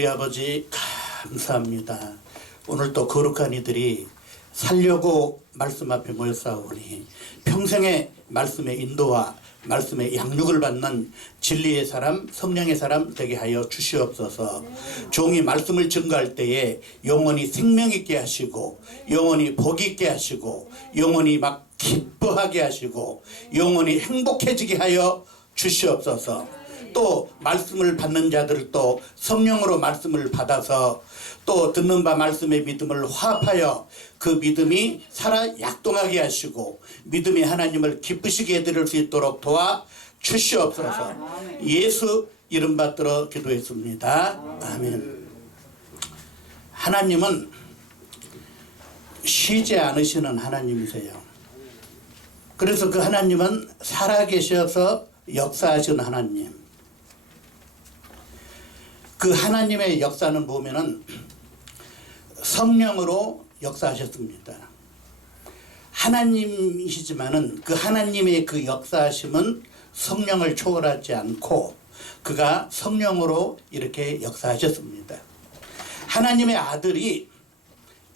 우리 아버지 감사합니다. 오늘 또 거룩한 이들이 살려고 말씀 앞에 모였사오니 평생의 말씀의 인도와 말씀의 양육을 받는 진리의 사람, 성령의 사람 되게 하여 주시옵소서. 종이 말씀을 증거할 때에 영원히 생명 있게 하시고 영원히 복 있게 하시고 영원히 막 기뻐하게 하시고 영원히 행복해지게 하여 주시옵소서. 또 말씀을 받는 자들도 성령으로 말씀을 받아서 또 듣는 바 말씀의 믿음을 화합하여 그 믿음이 살아 약동하게 하시고 믿음이 하나님을 기쁘시게 해드릴 수 있도록 도와 주시옵소서. 예수 이름 받들어 기도했습니다. 아멘. 하나님은 쉬지 않으시는 하나님이세요. 그래서 그 하나님은 살아계셔서 역사하시는 하나님. 그 하나님의 역사는 보면은 성령으로 역사하셨습니다. 하나님이시지만은 그 하나님의 그 역사하심은 성령을 초월하지 않고 그가 성령으로 이렇게 역사하셨습니다. 하나님의 아들이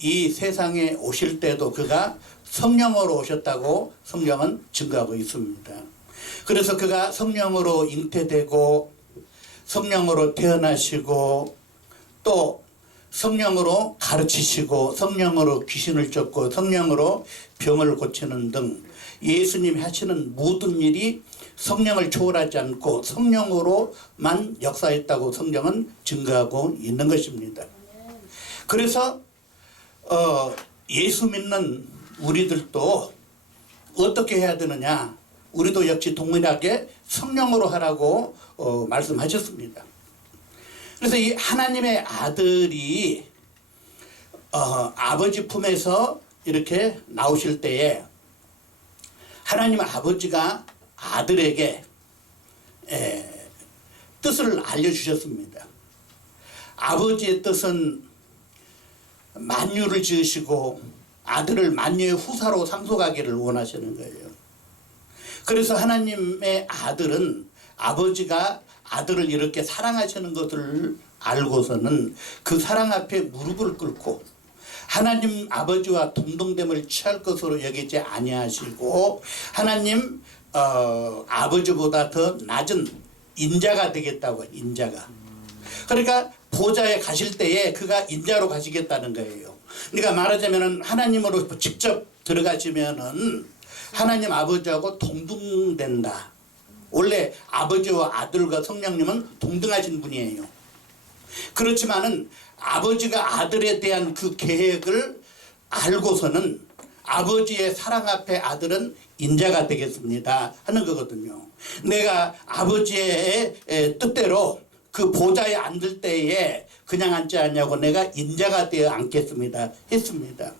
이 세상에 오실 때도 그가 성령으로 오셨다고 성경은 증거하고 있습니다. 그래서 그가 성령으로 잉태되고 성령으로 태어나시고 또 성령으로 가르치시고 성령으로 귀신을 쫓고 성령으로 병을 고치는 등 예수님이 하시는 모든 일이 성령을 초월하지 않고 성령으로만 역사했다고 성경은 증거하고 있는 것입니다. 그래서 예수 믿는 우리들도 어떻게 해야 되느냐, 우리도 역시 동일하게 성령으로 하라고 말씀하셨습니다. 그래서 이 하나님의 아들이 아버지 품에서 이렇게 나오실 때에 하나님 아버지가 아들에게 뜻을 알려주셨습니다. 아버지의 뜻은 만유를 지으시고 아들을 만유의 후사로 상속하기를 원하시는 거예요. 그래서 하나님의 아들은 아버지가 아들을 이렇게 사랑하시는 것을 알고서는 그 사랑 앞에 무릎을 꿇고 하나님 아버지와 동등됨을 취할 것으로 여기지 아니하시고 하나님 아버지보다 더 낮은 인자가 되겠다고. 인자가. 그러니까 보좌에 가실 때에 그가 인자로 가시겠다는 거예요. 그러니까 말하자면 하나님으로 직접 들어가시면은 하나님 아버지하고 동등된다. 원래 아버지와 아들과 성령님은 동등하신 분이에요. 그렇지만은 아버지가 아들에 대한 그 계획을 알고서는 아버지의 사랑 앞에 아들은 인자가 되겠습니다 하는 거거든요. 내가 아버지의 뜻대로 그 보좌에 앉을 때에 그냥 앉지 않냐고 내가 인자가 되어 앉겠습니다 했습니다.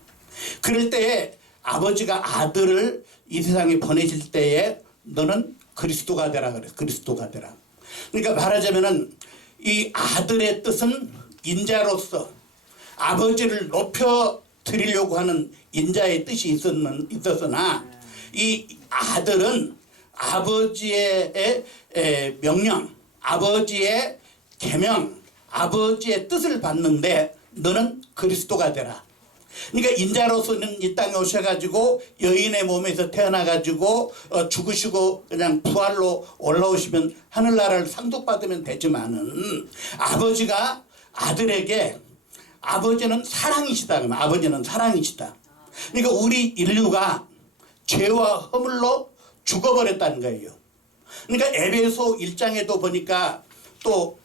그럴 때에 아버지가 아들을 이 세상에 보내실 때에 너는 그리스도가 되라 그래. 그리스도가 되라. 그러니까 말하자면은 이 아들의 뜻은 인자로서 아버지를 높여 드리려고 하는 인자의 뜻이 있었으나 이 아들은 아버지의 명령, 아버지의 계명, 아버지의 뜻을 받는데 너는 그리스도가 되라. 그러니까 인자로서는 이 땅에 오셔가지고 여인의 몸에서 태어나가지고 죽으시고 그냥 부활로 올라오시면 하늘나라를 상속받으면 되지만은 아버지가 아들에게 아버지는 사랑이시다. 그러면 아버지는 사랑이시다. 그러니까 우리 인류가 죄와 허물로 죽어버렸다는 거예요. 그러니까 에베소 1장에도 보니까 또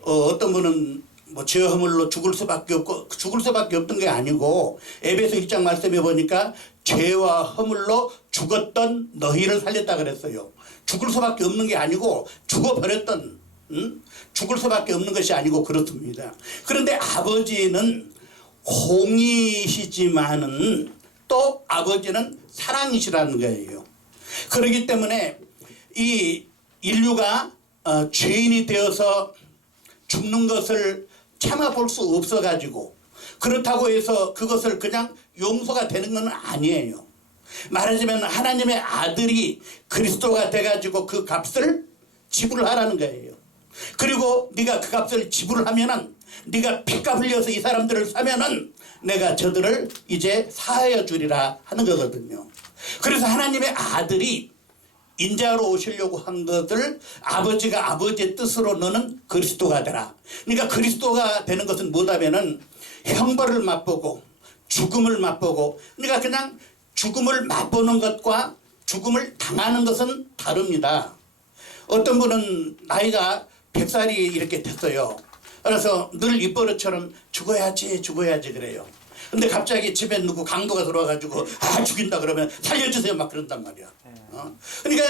어떤 분은 뭐 죄와 허물로 죽을 수밖에 없고 죽을 수밖에 없던 게 아니고 에베소 1장 말씀에 보니까 죄와 허물로 죽었던 너희를 살렸다 그랬어요. 죽을 수밖에 없는 게 아니고 죽어버렸던 죽을 수밖에 없는 것이 아니고 그렇습니다. 그런데 아버지는 공이시지만은 또 아버지는 사랑이시라는 거예요. 그렇기 때문에 이 인류가 죄인이 되어서 죽는 것을 참아볼 수 없어가지고 그렇다고 해서 그것을 그냥 용서가 되는 건 아니에요. 말하자면 하나님의 아들이 그리스도가 돼가지고 그 값을 지불하라는 거예요. 그리고 네가 그 값을 지불하면은 네가 피값 흘려서 이 사람들을 사면은 내가 저들을 이제 사하여 주리라 하는 거거든요. 그래서 하나님의 아들이 인자로 오시려고 한 것을 아버지가 아버지의 뜻으로 너는 그리스도가 되라. 그러니까 그리스도가 되는 것은 뭐다면은 형벌을 맛보고 죽음을 맛보고, 그러니까 그냥 죽음을 맛보는 것과 죽음을 당하는 것은 다릅니다. 어떤 분은 나이가 100살이 이렇게 됐어요. 그래서 늘 입버릇처럼 죽어야지 그래요. 근데 갑자기 집에 누구 강도가 들어와가지고 죽인다 그러면 살려주세요 막 그런단 말이야. 그러니까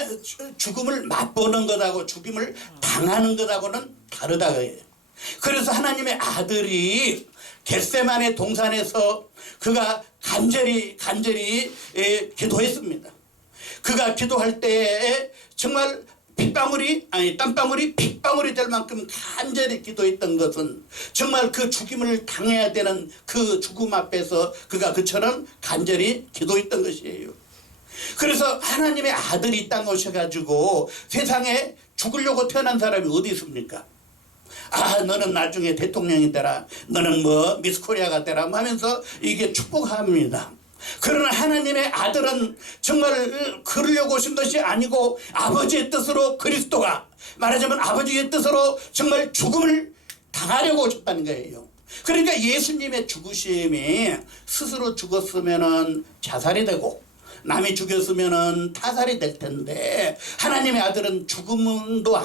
죽음을 맛보는 것하고 죽임을 당하는 것하고는 다르다 그래요. 그래서 하나님의 아들이 겟세마네 동산에서 그가 간절히 기도했습니다. 그가 기도할 때에 정말 땀방울이 핏방울이 될 만큼 간절히 기도했던 것은 정말 그 죽임을 당해야 되는 그 죽음 앞에서 그가 그처럼 간절히 기도했던 것이에요. 그래서 하나님의 아들이 이 땅에 오셔가지고 세상에 죽으려고 태어난 사람이 어디 있습니까? 너는 나중에 대통령이 되라, 너는 뭐 미스코리아가 되라 하면서 이게 축복합니다. 그러나 하나님의 아들은 정말 그러려고 오신 것이 아니고 아버지의 뜻으로 그리스도가 말하자면 아버지의 뜻으로 정말 죽음을 당하려고 오셨다는 거예요. 그러니까 예수님의 죽으심이 스스로 죽었으면 자살이 되고 남이 죽였으면 타살이 될 텐데 하나님의 아들은 죽음도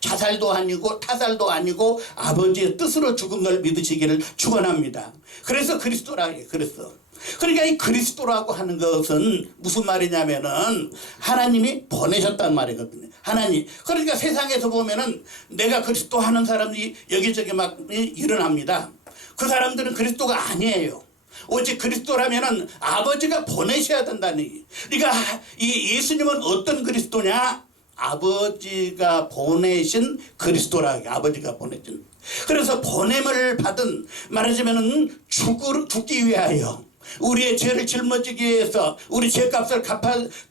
자살도 아니고 타살도 아니고 아버지의 뜻으로 죽은 걸 믿으시기를 축원합니다. 그래서 그리스도라 그랬어. 그러니까 이 그리스도라고 하는 것은 무슨 말이냐면은 하나님이 보내셨단 말이거든요. 하나님. 그러니까 세상에서 보면은 내가 그리스도 하는 사람이 여기저기 막 일어납니다. 그 사람들은 그리스도가 아니에요. 오직 그리스도라면은 아버지가 보내셔야 된다는 얘기. 그러니까 이 예수님은 어떤 그리스도냐? 아버지가 보내신 그리스도라. 아버지가 보내신. 그래서 보냄을 받은 말하자면은 죽기 위하여 우리의 죄를 짊어지기 위해서 우리 죄값을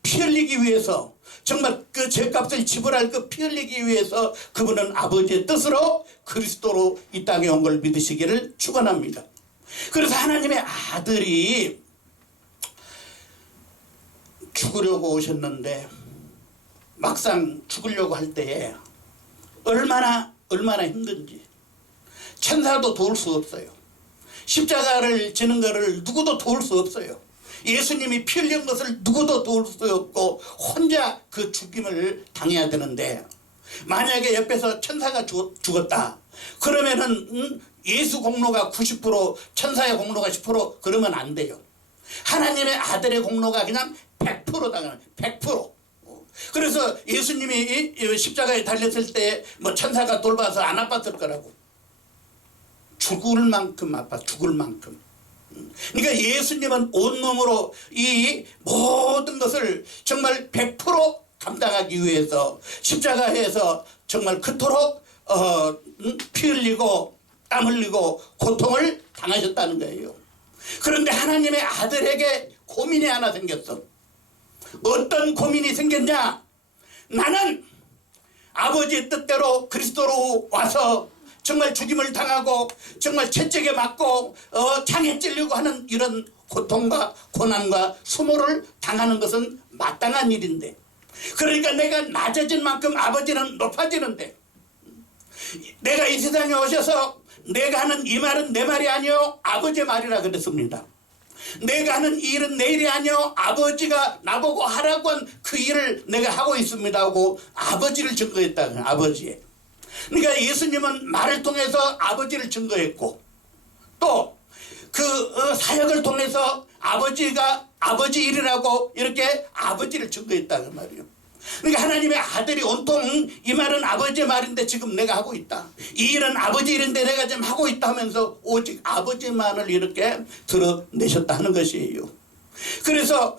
피 흘리기 위해서 정말 그 죄값을 지불할 그 피 흘리기 위해서 그분은 아버지의 뜻으로 그리스도로 이 땅에 온 걸 믿으시기를 축원합니다. 그래서 하나님의 아들이 죽으려고 오셨는데 막상 죽으려고 할 때에 얼마나 힘든지 천사도 도울 수 없어요. 십자가를 지는 것을 누구도 도울 수 없어요. 예수님이 피 흘린 것을 누구도 도울 수 없고 혼자 그 죽임을 당해야 되는데 만약에 옆에서 천사가 죽었다 그러면은 예수 공로가 90% 천사의 공로가 10% 그러면 안 돼요. 하나님의 아들의 공로가 그냥 100%다. 100%. 그래서 예수님이 십자가에 달렸을 때 뭐 천사가 돌봐서 안 아팠을 거라고. 죽을 만큼 아파. 죽을 만큼. 그러니까 예수님은 온몸으로 이 모든 것을 정말 100% 감당하기 위해서 십자가에서 정말 그토록 피 흘리고 땀 흘리고 고통을 당하셨다는 거예요. 그런데 하나님의 아들에게 고민이 하나 생겼어. 어떤 고민이 생겼냐? 나는 아버지의 뜻대로 그리스도로 와서 정말 죽임을 당하고 정말 채찍에 맞고 창에 찔리고 하는 이런 고통과 고난과 수모를 당하는 것은 마땅한 일인데 그러니까 내가 낮아진 만큼 아버지는 높아지는데 내가 이 세상에 오셔서 내가 하는 이 말은 내 말이 아니요 아버지의 말이라 그랬습니다. 내가 하는 이 일은 내 일이 아니요 아버지가 나보고 하라고 한 그 일을 내가 하고 있습니다 하고 아버지를 증거했다. 아버지의. 그러니까 예수님은 말을 통해서 아버지를 증거했고 또 그 사역을 통해서 아버지가 아버지 일이라고 이렇게 아버지를 증거했다 그 말이에요. 그러니까 하나님의 아들이 온통 이 말은 아버지의 말인데 지금 내가 하고 있다. 이 일은 아버지 일인데 내가 지금 하고 있다 하면서 오직 아버지만을 이렇게 드러내셨다 하는 것이에요. 그래서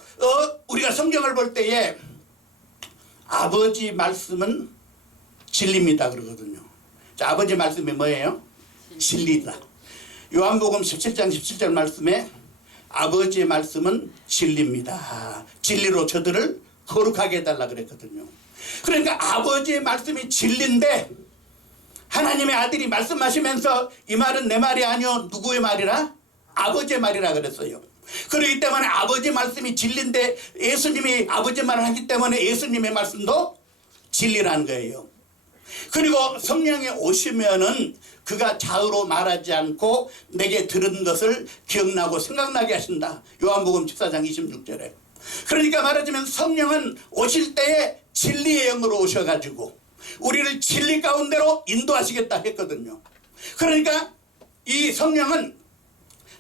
우리가 성경을 볼 때에 아버지 말씀은 진리입니다 그러거든요. 자, 아버지 말씀이 뭐예요? 진리다. 요한복음 17장 17절 말씀에 아버지의 말씀은 진리입니다. 진리로 저들을 거룩하게 해달라 그랬거든요. 그러니까 아버지의 말씀이 진리인데 하나님의 아들이 말씀하시면서 이 말은 내 말이 아니요 누구의 말이라? 아버지의 말이라 그랬어요. 그렇기 때문에 아버지 말씀이 진리인데 예수님이 아버지 말을 하기 때문에 예수님의 말씀도 진리라는 거예요. 그리고 성령이 오시면은 그가 좌우로 말하지 않고 내게 들은 것을 기억나고 생각나게 하신다. 요한복음 14장 26절에. 그러니까 말하자면 성령은 오실 때에 진리의 영으로 오셔가지고 우리를 진리 가운데로 인도하시겠다 했거든요. 그러니까 이 성령은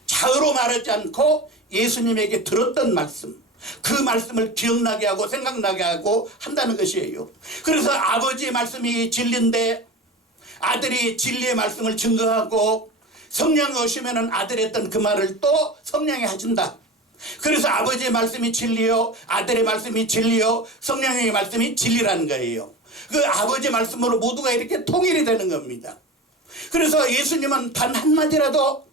좌우로 말하지 않고 예수님에게 들었던 말씀, 그 말씀을 기억나게 하고 생각나게 하고 한다는 것이에요. 그래서 아버지의 말씀이 진리인데 아들이 진리의 말씀을 증거하고 성령이 오시면 아들이 했던 그 말을 또 성령이 하신다. 그래서 아버지의 말씀이 진리요, 아들의 말씀이 진리요, 성령의 말씀이 진리라는 거예요. 그 아버지의 말씀으로 모두가 이렇게 통일이 되는 겁니다. 그래서 예수님은 단 한마디라도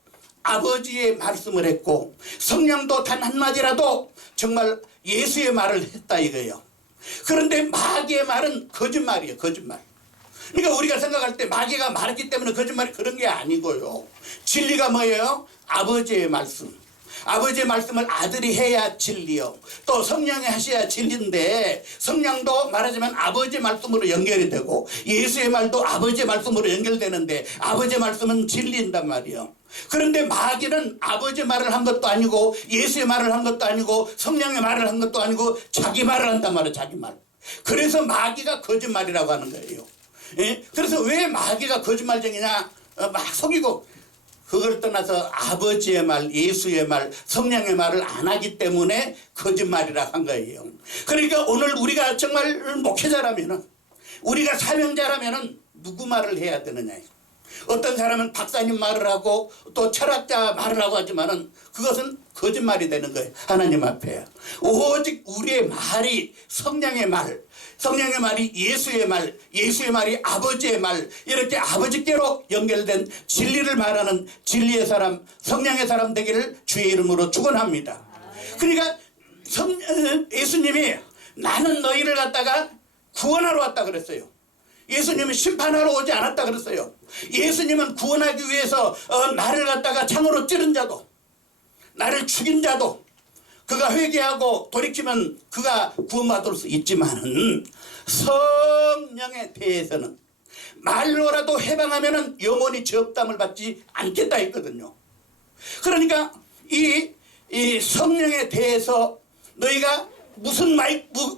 아버지의 말씀을 했고 성령도 단 한마디라도 정말 예수의 말을 했다 이거예요. 그런데 마귀의 말은 거짓말이에요. 거짓말. 그러니까 우리가 생각할 때 마귀가 말했기 때문에 거짓말이 그런 게 아니고요. 진리가 뭐예요? 아버지의 말씀. 아버지의 말씀을 아들이 해야 진리요. 또 성령이 하셔야 진리인데 성령도 말하자면 아버지의 말씀으로 연결이 되고 예수의 말도 아버지의 말씀으로 연결되는데 아버지의 말씀은 진리인단 말이에요. 그런데 마귀는 아버지 말을 한 것도 아니고 예수의 말을 한 것도 아니고 성령의 말을 한 것도 아니고 자기 말을 한단 말이에요. 자기 말. 그래서 마귀가 거짓말이라고 하는 거예요. 예? 그래서 왜 마귀가 거짓말쟁이냐? 막 속이고 그걸 떠나서 아버지의 말, 예수의 말, 성령의 말을 안 하기 때문에 거짓말이라고 한 거예요. 그러니까 오늘 우리가 정말 목회자라면은 우리가 사명자라면은 누구 말을 해야 되느냐. 어떤 사람은 박사님 말을 하고 또 철학자 말을 하고 하지만은 그것은 거짓말이 되는 거예요. 하나님 앞에. 오직 우리의 말이 성령의 말, 성령의 말이 예수의 말, 예수의 말이 아버지의 말, 이렇게 아버지께로 연결된 진리를 말하는 진리의 사람, 성령의 사람 되기를 주의 이름으로 축원합니다. 그러니까 예수님이 나는 너희를 갖다가 구원하러 왔다 그랬어요. 예수님은 심판하러 오지 않았다 그랬어요. 예수님은 구원하기 위해서 나를 갖다가 창으로 찌른 자도 나를 죽인 자도 그가 회개하고 돌이키면 그가 구원받을 수 있지만은 성령에 대해서는 말로라도 해방하면은 영원히 죄업담을 받지 않겠다 했거든요. 그러니까 이 성령에 대해서 너희가 무슨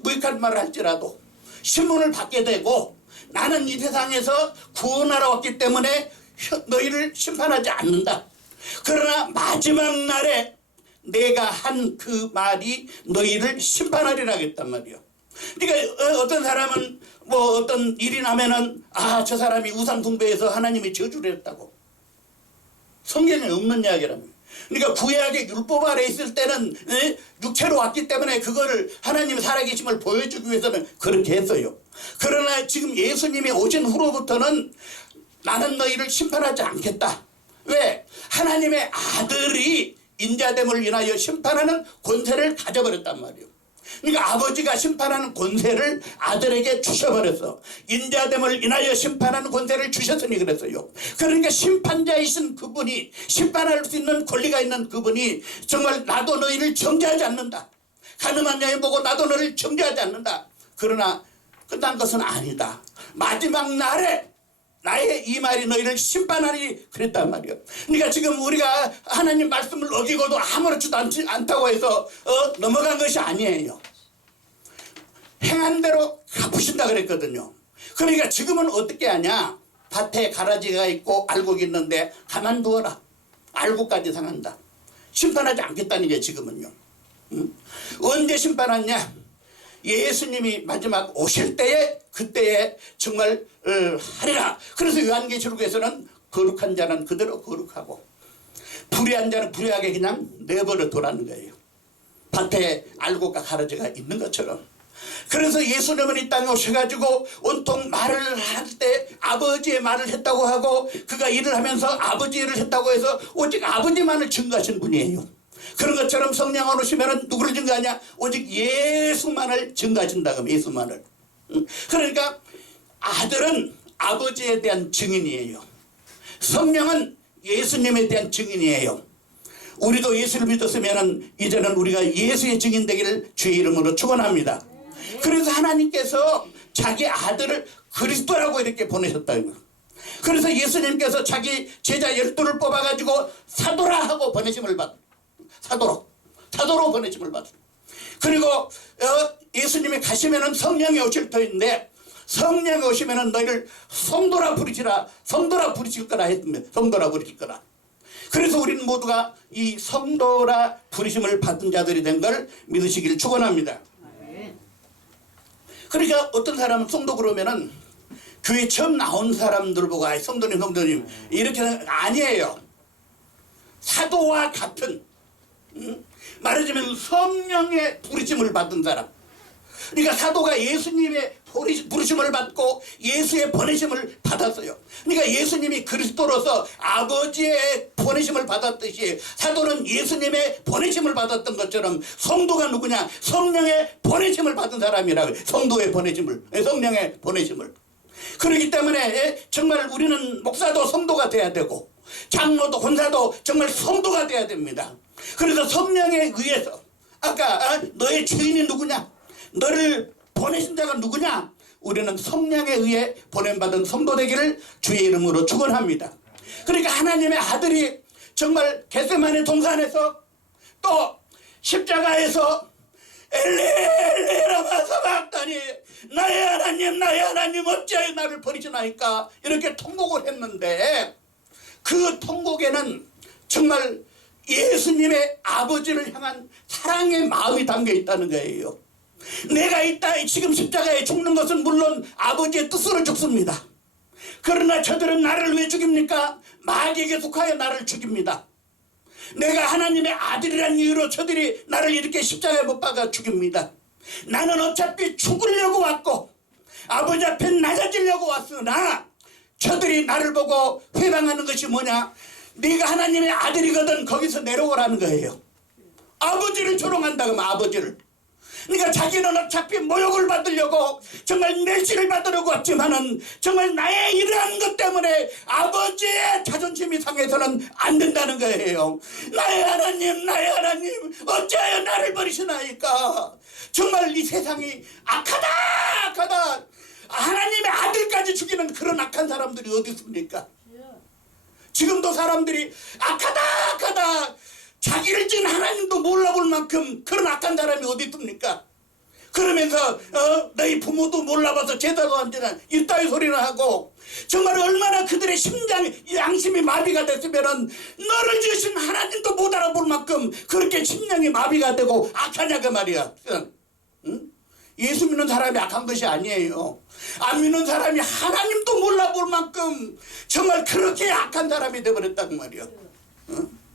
무익한 말을 할지라도 신문을 받게 되고 나는 이 세상에서 구원하러 왔기 때문에 너희를 심판하지 않는다. 그러나 마지막 날에 내가 한 그 말이 너희를 심판하리라 했단 말이에요. 그러니까 어떤 사람은 뭐 어떤 일이 나면은 저 사람이 우상 숭배해서 하나님이 저주를 했다고. 성경에 없는 이야기랍니다. 그러니까 구약의 율법 아래 있을 때는 육체로 왔기 때문에 그거를 하나님 살아계심을 보여주기 위해서는 그렇게 했어요. 그러나 지금 예수님이 오신 후로부터는 나는 너희를 심판하지 않겠다. 왜? 하나님의 아들이 인자됨을 인하여 심판하는 권세를 가져버렸단 말이에요. 그러니까 아버지가 심판하는 권세를 아들에게 주셔버렸어. 인자됨을 인하여 심판하는 권세를 주셨으니 그랬어요. 그러니까 심판자이신 그분이, 심판할 수 있는 권리가 있는 그분이 정말 나도 너희를 정죄하지 않는다. 가늠한 자의 보고 나도 너를 정죄하지 않는다. 그러나 끝난 것은 아니다. 마지막 날에 나의 이 말이 너희를 심판하리 그랬단 말이에요. 그러니까 지금 우리가 하나님 말씀을 어기고도 아무렇지도 않다고 해서 넘어간 것이 아니에요. 행한 대로 갚으신다 그랬거든요. 그러니까 지금은 어떻게 하냐. 밭에 가라지가 있고 알곡이 있는데 가만두어라. 알곡까지 상한다. 심판하지 않겠다는 게 지금은요. 언제 심판하냐. 예수님이 마지막 오실 때에 그때에 정말 하리라. 그래서 요한계시록에서는 거룩한 자는 그대로 거룩하고 불의한 자는 불의하게 그냥 내버려 두라는 거예요. 밭에 알곡과 가라지가 있는 것처럼. 그래서 예수님은 이 땅에 오셔가지고 온통 말을 할 때 아버지의 말을 했다고 하고 그가 일을 하면서 아버지 일을 했다고 해서 오직 아버지만을 증거하신 분이에요. 그런 것처럼 성령으로 오시면 누구를 증거하냐? 오직 예수만을 증거하신다. 그럼 예수만을. 그러니까 아들은 아버지에 대한 증인이에요. 성령은 예수님에 대한 증인이에요. 우리도 예수를 믿었으면 이제는 우리가 예수의 증인 되기를 주의 이름으로 축원합니다. 그래서 하나님께서 자기 아들을 그리스도라고 이렇게 보내셨다는 거예요. 그래서 예수님께서 자기 제자 12를 뽑아가지고 사도라 하고 보내심을 받, 사도로 보내심을 받. 그리고 예수님이 가시면은 성령이 오실 터인데, 성령이 오시면은 너희를 성도라 부르시라, 성도라 부르실 거라 했습니다. 성도라 부르실 거라. 그래서 우리는 모두가 이 성도라 부르심을 받은 자들이 된 걸 믿으시기를 축원합니다. 그러니까 어떤 사람은 성도 그러면은 교회 처음 나온 사람들 보고 아이 성도님 이렇게 아니에요. 사도와 같은, 말하자면 성령의 부르심을 받은 사람. 그러니까 사도가 예수님의 부르심을 받고 예수의 보내심을 받았어요. 그러니까 예수님이 그리스도로서 아버지의 보내심을 받았듯이 사도는 예수님의 보내심을 받았던 것처럼 성도가 누구냐? 성령의 보내심을 받은 사람이라고요. 성도의 보내심을, 성령의 보내심을. 그렇기 때문에 정말 우리는 목사도 성도가 돼야 되고 장로도 권사도 정말 성도가 돼야 됩니다. 그래서 성령에 의해서 아까 너의 주인이 누구냐? 너를 보내신 자가 누구냐? 우리는 성령에 의해 보냄받은 성도 되기를 주의 이름으로 축원합니다. 그러니까 하나님의 아들이 정말 겟세마네 동산에서 또 십자가에서 엘리 라마 사박다니 나의 하나님 어찌하여 나를 버리시나이까 이렇게 통곡을 했는데, 그 통곡에는 정말 예수님의 아버지를 향한 사랑의 마음이 담겨 있다는 거예요. 내가 지금 십자가에 죽는 것은 물론 아버지의 뜻으로 죽습니다. 그러나 저들은 나를 왜 죽입니까? 마귀에게 속하여 나를 죽입니다. 내가 하나님의 아들이란 이유로 저들이 나를 이렇게 십자가에 못 박아 죽입니다. 나는 어차피 죽으려고 왔고 아버지 앞에 낮아지려고 왔으나 저들이 나를 보고 회방하는 것이 뭐냐? 네가 하나님의 아들이거든 거기서 내려오라는 거예요. 아버지를 조롱한다고 하면 아버지를. 그러니까 자기는 어차피 모욕을 받으려고 정말 멸시를 받으려고 왔지만은 정말 나의 이러한 것 때문에 아버지의 자존심이 상해서는 안 된다는 거예요. 나의 하나님 어찌하여 나를 버리시나이까. 정말 이 세상이 악하다. 하나님의 아들까지 죽이는 그런 악한 사람들이 어디 있습니까? 지금도 사람들이 악하다 자기를 지은 하나님도 몰라볼 만큼 그런 악한 사람이 어디 있습니까? 그러면서 너희 부모도 몰라봐서 제자도 안 되나 이따위 소리를 하고, 정말 얼마나 그들의 양심이 마비가 됐으면은 너를 지으신 하나님도 못 알아볼 만큼 그렇게 심령이 마비가 되고 악하냐 그 말이야. 응? 예수 믿는 사람이 악한 것이 아니에요. 안 믿는 사람이 하나님도 몰라볼 만큼 정말 그렇게 악한 사람이 되어버렸단 말이야. 응?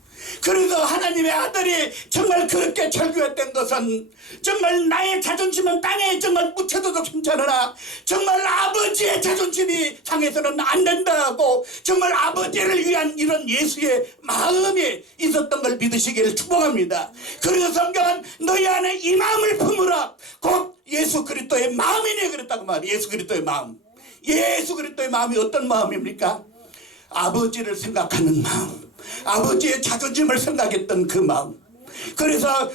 그래서 하나님의 아들이 정말 그렇게 절규했던 것은 정말 나의 자존심은 땅에 정말 묻혀도 괜찮으나 정말 아버지의 자존심이 상해서는 안 된다고 정말 아버지를 위한 이런 예수의 마음이 있었던 걸 믿으시기를 축복합니다. 그래서 성경은 너희 안에 이 마음을 품으라 곧 예수 그리스도의 마음이네 그랬다고 말이에요. 예수 그리스도의 마음. 예수 그리스도의 마음이 어떤 마음입니까? 아버지를 생각하는 마음, 아버지의 자존심을 생각했던 그 마음. 그래서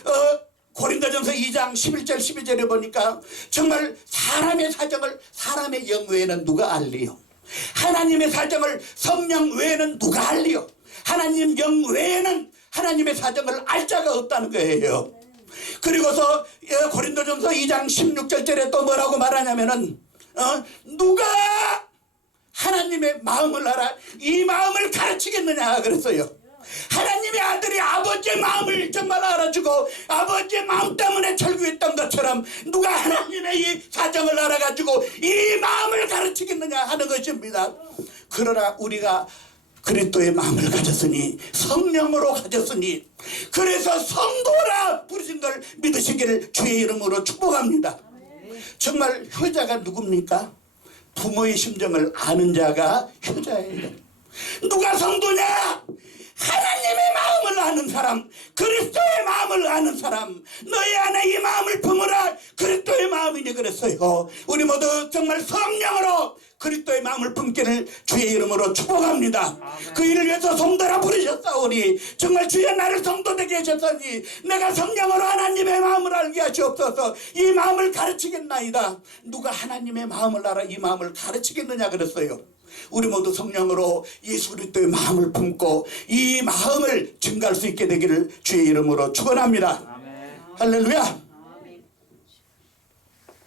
고린도전서 2장 11절 12절에 보니까 정말 사람의 사정을 사람의 영 외에는 누가 알리요? 하나님의 사정을 성령 외에는 누가 알리요? 하나님 영 외에는 하나님의 사정을 알 자가 없다는 거예요. 그리고서 고린도전서 2장 16절에 또 뭐라고 말하냐면은 누가 하나님의 마음을 알아 이 마음을 가르치겠느냐 그랬어요. 하나님의 아들이 아버지의 마음을 정말 알아주고 아버지의 마음 때문에 절규했던 것처럼 누가 하나님의 이 사정을 알아가지고 이 마음을 가르치겠느냐 하는 것입니다. 그러나 우리가 그리스도의 마음을 가졌으니 성령으로 가졌으니 그래서 성도라 부르신 걸 믿으시기를 주의 이름으로 축복합니다. 정말 효자가 누굽니까? 부모의 심정을 아는 자가 효자예요. 누가 성도냐? 하나님의 마음을 아는 사람. 사람, 그리스도의 마음을 아는 사람, 너희 안에 이 마음을 품으라. 그리스도의 마음이니 그랬어요. 우리 모두 정말 성령으로 그리스도의 마음을 품기를 주의 이름으로 축복합니다. 그 일을 위해서 성도라 부르셨사오니 정말 주여 나를 성도되게 하셨사니 내가 성령으로 하나님의 마음을 알게 하시옵소서. 이 마음을 가르치겠나이다. 누가 하나님의 마음을 알아 이 마음을 가르치겠느냐 그랬어요. 우리 모두 성령으로 예수 그리스도의 마음을 품고 이 마음을 증가할 수 있게 되기를 주의 이름으로 축원합니다. 할렐루야.